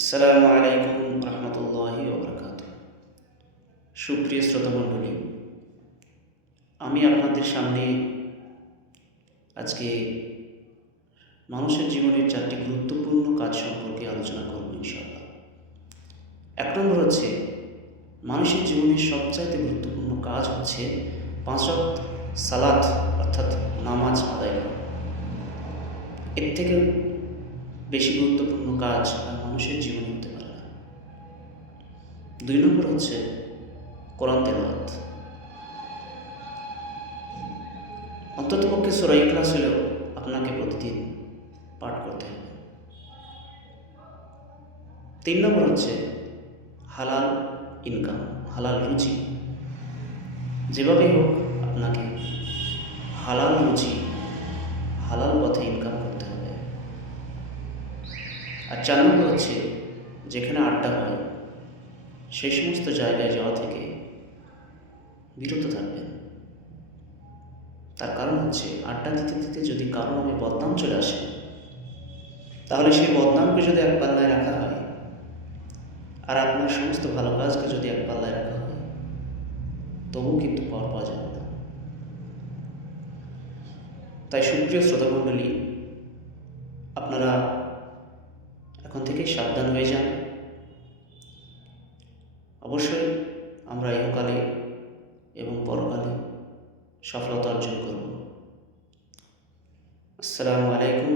আসসালামু আলাইকুম রহমতুল্লাহি ওবরাকাত। সুপ্রিয় শ্রোতামণ্ডলী, আমি আপনাদের সামনে আজকে মানুষের জীবনের 4টি গুরুত্বপূর্ণ কাজ সম্পর্কে আলোচনা করব ইনশাআল্লাহ। 1 নম্বর হচ্ছে, মানুষের জীবনের সবচাইতে গুরুত্বপূর্ণ কাজ হচ্ছে 5 ওয়াক্ত সালাত অর্থাৎ নামাজ আদায় করা। এর থেকে বেশি গুরুত্বপূর্ণ কাজ আর মানুষের জীবনে হতে পারে না। 2 নম্বর হচ্ছে কোরআন তেলাওয়াত। অন্ততপক্ষে সূরা ইখলাস হলেও আপনাকে প্রতিদিন পাঠ করতে হবে। 3 নম্বর হচ্ছে হালাল ইনকাম, হালাল রুজি। যেভাবেই হোক আপনাকে হালাল রুজি, হালাল পথে ইনকাম করতে হবে। আর 4 নম্বর হচ্ছে, যেখানে আড্ডা হয় সেই সমস্ত জায়গায় যাওয়া থেকে বিরত থাকবেন। তার কারণ হচ্ছে, আড্ডা দিতে দিতে যদি কারো নামে বদনাম চলে আসে, তাহলে সেই বদনামকে যদি এক পাল্লায় রাখা হয় আর আপনার সমস্ত ভালো কাজকে যদি এক পাল্লায় রাখা হয়, তবুও কিন্তু পাওয়া যাবে না। তাই সুপ্রিয় শ্রোতামণ্ডলী, আপনারা এখন থেকেই সাবধান হয়ে যান। অবশ্যই আমরা ইহকালে এবং পরকালে সফলতা অর্জন করব। আসসালামু আলাইকুম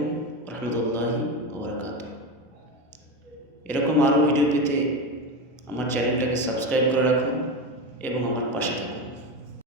রহমতুল্লাহি ওবরাকাতুহ। এরকম আরও ভিডিও পেতে আমার চ্যানেলটাকে সাবস্ক্রাইব করে রাখুন এবং আমার পাশে থাকুন।